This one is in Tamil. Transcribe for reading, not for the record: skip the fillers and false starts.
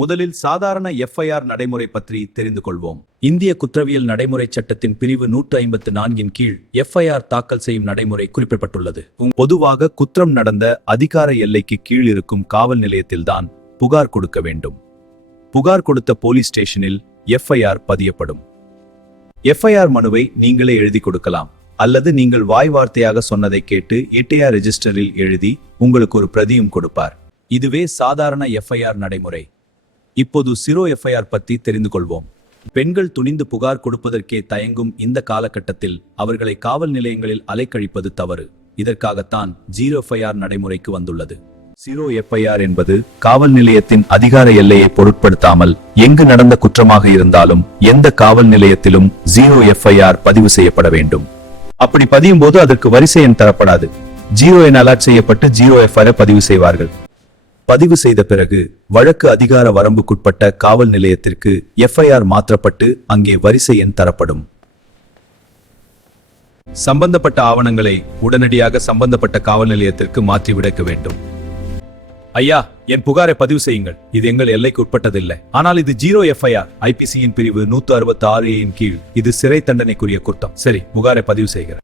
முதலில் சாதாரண எஃப்ஐஆர் நடைமுறை பற்றி தெரிந்து கொள்வோம். இந்திய குற்றவியல் நடைமுறை சட்டத்தின் பிரிவு 154 கீழ் எஃப்ஐஆர் தாக்கல் செய்யும் நடைமுறை குறிப்பிடப்பட்டுள்ளது. பொதுவாக குற்றம் நடந்த அதிகார எல்லைக்கு கீழ் இருக்கும் காவல் நிலையத்தில்தான் புகார் கொடுக்க வேண்டும். புகார் கொடுத்த போலீஸ் ஸ்டேஷனில் எஃப்ஐஆர் பதியப்படும். எஃப்ஐஆர் மனுவை நீங்களே எழுதி கொடுக்கலாம், அல்லது நீங்கள் வாய் வார்த்தையாக சொன்னதை கேட்டு எட்டிஆர் ரெஜிஸ்டரில் எழுதி உங்களுக்கு ஒரு பிரதியும் கொடுப்பார். இதுவே சாதாரண எஃப்ஐஆர் நடைமுறை. இப்போது சிரோ எஃப்ஐஆர் பற்றி தெரிந்து கொள்வோம். பெண்கள் துணிந்து புகார் கொடுப்பதற்கே தயங்கும் இந்த காலகட்டத்தில் அவர்களை காவல் நிலையங்களில் அலைக்கழிப்பது தவறு. இதற்காகத்தான் ஜீரோ எஃப்ஐஆர் நடைமுறைக்கு வந்துள்ளது. ஜீரோ எஃப்ஐஆர் என்பது காவல் நிலையத்தின் அதிகார எல்லையை பொருட்படுத்தாமல் எங்கு நடந்த குற்றமாக இருந்தாலும் எந்த காவல் நிலையத்திலும் ஜீரோ எஃப்ஐஆர் பதிவு செய்யப்பட வேண்டும். அப்படி பதியும் போது அதற்கு வரிசை எண் தரப்படாது. ஜீரோ எண் அலர்ட் செய்யப்பட்டு ஜீரோ எஃப்ஐஆர் பதிவு செய்வார்கள். பதிவு செய்த பிறகு வழக்கு அதிகார வரம்புக்குட்பட்ட காவல் நிலையத்திற்கு எஃப்ஐஆர் மாற்றப்பட்டு அங்கே வரிசை எண் தரப்படும். சம்பந்தப்பட்ட ஆவணங்களை உடனடியாக சம்பந்தப்பட்ட காவல் நிலையத்திற்கு மாற்றி விடக்க வேண்டும். ஐயா, என் புகாரை பதிவு செய்யுங்கள். இது எங்கள் எல்லைக்கு உட்பட்டதில்லை. ஆனால் இது ஜீரோ எஃப்ஐஆர். ஐபிசியின் பிரிவு 166 கீழ் இது சிறை தண்டனைக்குரிய குற்றம். சரி, புகாரை பதிவு செய்கிறேன்.